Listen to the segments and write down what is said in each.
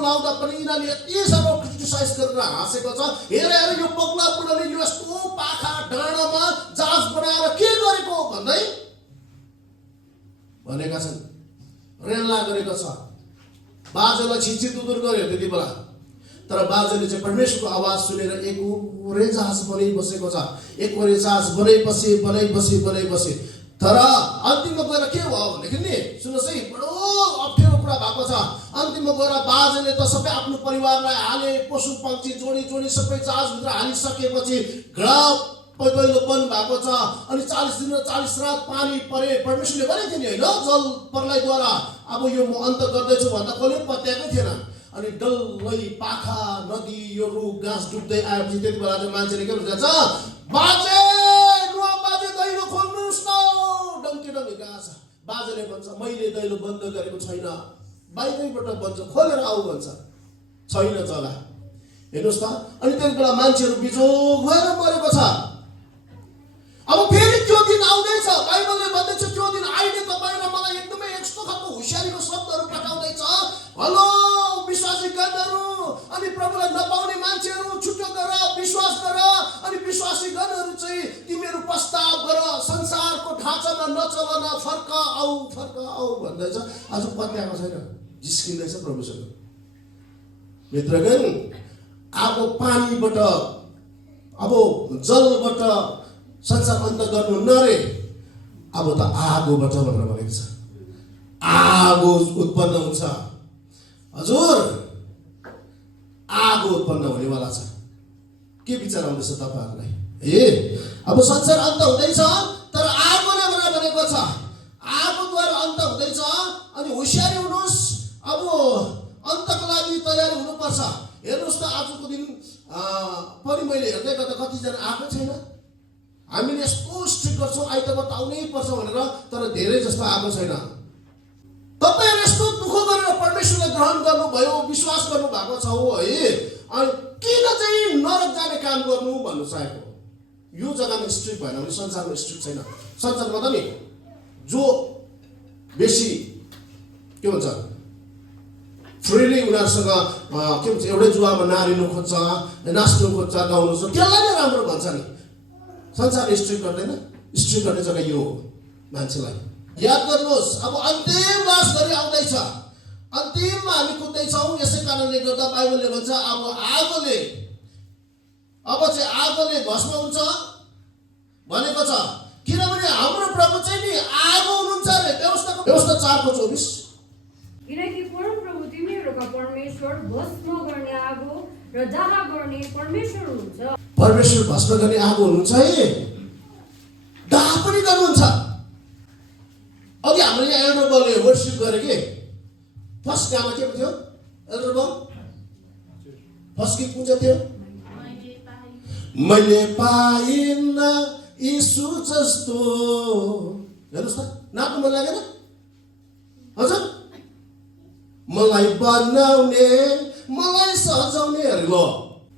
लाउँदा पनि यिनीहरूले यति साह्रो क्रिटिसाइज गरेर हाँसेको छ। हेर यो पग्ला बुढाले यो यस्तो पाखा डाँडामा जहाज बनाएर के गरेको भन्दै भनेका छन्, रेला गरेको छ। बाजेलाई छिटछिट उदुर गर्यो त्यति बेला, तर बाजेले चाहिँ परमेश्वरको आवाज सुनेर एकोरे जहाज बनाइबसेको छ। एकोरे जहाज बनाइबसे तर अन्तिममा गएर के भयो भनेदेखि नि सुन्नुहोस् है, बडो अप्ठ्यारो कुरा भएको छ। अन्तिममा गएर बाजेले त सबै आफ्नो परिवारलाई हाले, पशु पक्षी जोडी सबै जहाजभित्र हालिसकेपछि घडा पहिलो बन्द भएको छ। अनि 40 दिन र 40 रात पानी परे। परमेश्वरले भनेको थियो नि होइन, जल प्रलयद्वारा अब यो म अन्त गर्दैछु भन्दा कसले पत्याएकै थिएन। अनि डल्लै पाखा नदी यो रुख घाँस डुब्दै आएपछि त्यति बेला चाहिँ मान्छेले के भन्छ, बाजे नुवा बाजे दैलो खोल्नुहोस् न, डङ्की घाँस। बाजेले भन्छ मैले दैलो बन्द गरेको छैन, बाहिरैबाट भन्छ खोलेर आऊ भन्छ, छैन चला। हेर्नुहोस् त, अनि त्यति बेला मान्छेहरू बिजोग भएर मरेको छ। अब फेरि त्यो दिन आउँदैछ, बाइबलले भन्दैछ त्यो दिन आइले तपाईँ र मलाई एकदमै यस्तो खालको होसियारीको शब्दहरू पठाउँदैछ। हेलो विश्वासी गणहरू, अनि प्रभुलाई नपाउने मान्छेहरू छुट्टो गर, विश्वास गर। अनि विश्वासी गणहरू चाहिँ तिमीहरू प्रस्ताव गर, संसारको ढाँचामा नचलन, फर्क आऊ भन्दैछ। आज पत्याएको छैन, जिस्किँदैछ प्रभुसँग। मित्रगण, अब पानीबाट अब जलबाट संसार अन्त गर्नु नरे, अब त आगोबाट भनेर भनेको छ। आगो उत्पन्न हुन्छ। हजुर, आगो उत्पन्न हुनेवाला छ। के विचार आउँदैछ तपाईँहरूलाई? अब संसार अन्त हुँदैछ, तर आगोले भनेर भनेको छ। आगोद्वारा अन्त हुँदैछ। अनि होसियारी हुनुहोस्, अब अन्तको लागि तयारी हुनुपर्छ। हेर्नुहोस् त, आजको दिन पनि मैले हेर्दै गर्दा कतिजना आएको छैन। हामीले यस्तो स्ट्रिक्ट गर्छौँ आइतबार त आउनै पर्छ भनेर, तर धेरै जस्तो आएको छैन। तपाईँहरू यस्तो दुःख गरेर परमेश्वरलाई ग्रहण गर्नुभयो, विश्वास गर्नु भएको छ हो है, अनि किन चाहिँ नरक जाने काम गर्नु भन्नु चाहेको? यो जग्गामा स्ट्रिक्ट भएन भने संसारमा स्ट्रिक्ट छैन। संसारमा त नि जो बेसी के भन्छ फ्रिली उनीहरूसँग के भन्छ एउटै जुवामा नारिनु खोज्छ, नाच्नु खोज्छ, गाउनु खोज्छ, त्यसलाई नै राम्रो भन्छ नि। संसारले स्ट्रिक्ट गर्दैन। स्ट्रिक्ट गर्ने जग्गा यो हो। मान्छेलाई याद गर्नुहोस्, अब अन्तिम लास घरि आउँदैछ, अन्तिममा हामी कुद्दैछौँ। यसै कारणले गर्दा बाइबलले भन्छ अब आगोले भस्म हुन्छ भनेको छ। किनभने हाम्रो प्रभु चाहिँ नि आगो हुनुहुन्छ अरे। व्यवस्था 4:24। किनकि परमप्रभु तिमीहरूका परमेश्वर भस्म गर्ने आगो र दाह गर्ने परमेश्वर हुनुहुन्छ। परमेश्वर भस्म गर्ने आगो हुनुहुन्छ है, दाह पनि गर्नुहुन्छ। अघि हाम्रो यहाँ एल्डर बलले वर्शिप गरे कि फर्स्ट गाना के थियो? एल्डर बल फर्स्ट गीत कुन चाहिँ थियो? मैले पाइन्न यीशु जस्तो। हेर्नुहोस् त, नाच्नु मन लागेन? हजुर, मलाई बनाउने, मलाई सजाउने अरे लो।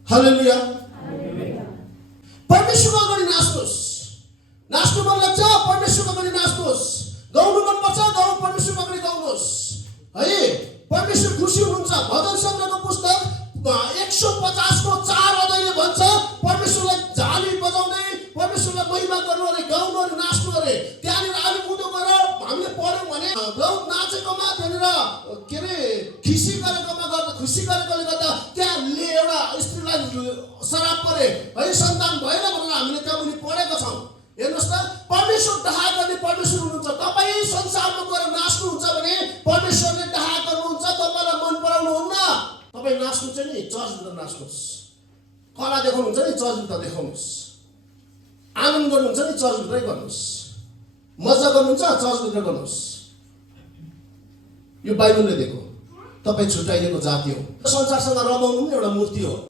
हालेलुया। परमेश्वरको अगाडि नाच्नुहोस्। नाच्नु मन लाग्छ, परमेश्वरको अगाडि नाच्नुहोस्। गाउनु मन पर्छ, परमेश्वरको अगाडि गाउनुहोस् है। परमेश्वर खुसी हुनुहुन्छ। भजन सङ्ग्रहको पुस्तक 150:4 अध्यायले भन्छ परमेश्वरलाई झाली बजाउँदै परमेश्वरलाई महिमा गर्नु अरे, गाउनु अरे, नाच्नु अरे। त्यहाँनिर हामी उँधो गएर हामीले पढ्यौँ भने गाउँ नाचेकोमा त्यहाँनिर के अरे खुसी गरेकोले गर्दा त्यहाँले एउटा स्त्रीलाई शराब परे है, सन्तान भएन भनेर हामीले त्यहाँ पनि पढेका छौँ। हेर्नुहोस् त, परमेश्वर डहा गर्ने परमेश्वर हुनुहुन्छ। तपाईँ संसारमा गएर नाच्नुहुन्छ भने परमेश्वरले डहा गर्नुहुन्छ, तपाईँलाई मन पराउनुहुन्न। तपाईँ नाच्नु चाहिँ नि चर्चभित्र नाच्नुहोस्, कला देखाउनुहुन्छ नि चर्चभित्र देखाउनुहोस्, आनन्द गर्नुहुन्छ नि चर्चभित्रै गर्नुहोस्, मजा गर्नुहुन्छ चर्चभित्र गर्नुहोस्। यो बाइबलले दिएको, तपाईँ छुट्याइएको जाति हो। संसारसँग रमाउनु पनि एउटा मूर्ति हो।